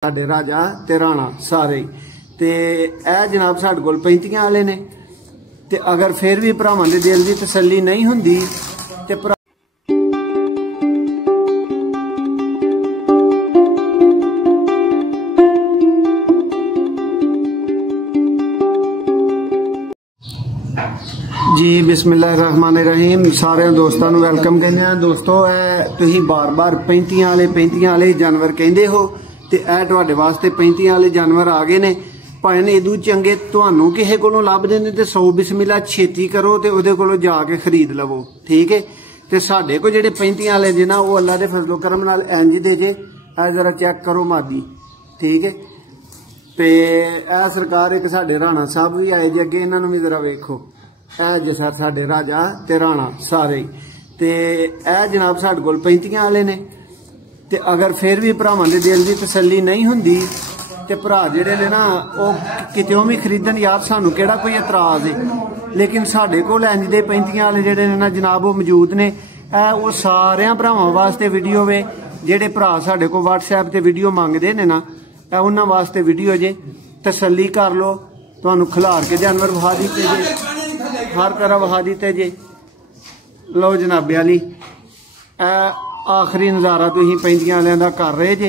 साडे राजा ते राणा सारे ते ए जनाब साडे कोल 35 वाले ने ते अगर फिर भी भरावां दे दिल दी तसल्ली नहीं हुंदी ते जी बिस्मिल्लाहिर्रहमानिर्रहीम सारे दोस्तों वेलकम कहने हैं। दोस्तों तुसीं बार बार 35 वाले जानवर कहंदे हो ते ए तुहाडे वास्ते 35 वाले जानवर आ गए ने। भावें इदू चंगे तुहानू किसे कोलों लभदे ने ते 100 बिस्मिल्ला छेती करो ते उहदे कोलों जाके खरीद लवो, ठीक है। ते साडे को जिहड़े 35 वाले जे ना वो अल्लाह दे फजलो करम नाल इंज दे जे ए जरा चेक करो मादी, ठीक है। ते ए सरकार एक साडे राणा साहब भी आए जे अगे, इन्हां नूं भी जरा वेखो। ए जे सर साडे राजा ते राणा सारे ते ए जनाब साडे कोल 35 वाले ने ते अगर फिर भी भरावां दे दिल दी तसल्ली नहीं हुंदी ते भरा जिहड़े ने ना ओह कितों भी खरीदन, यार सानू किहड़ा कोई एतराज है, लेकिन साडे कोल इंज दे 35 वाले जिहड़े ने ना जनाब वो मौजूद ने। वो सारियां भरावां वास्ते वीडियो वे जिहड़े भरा साडे को WhatsApp ते वीडियो मंगदे ने ना, उन्हां वास्ते वीडियो जे तसल्ली कर लो। तुहानू खिलार के जानवर वहा दिते जे, हर तरह वहा दिते जे। लो जनाबे वाली आखिरी नज़ारा तुसीं 35 वालियां दा कर रहे जे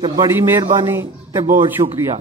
ते बड़ी मेहरबानी ते बहुत शुक्रिया।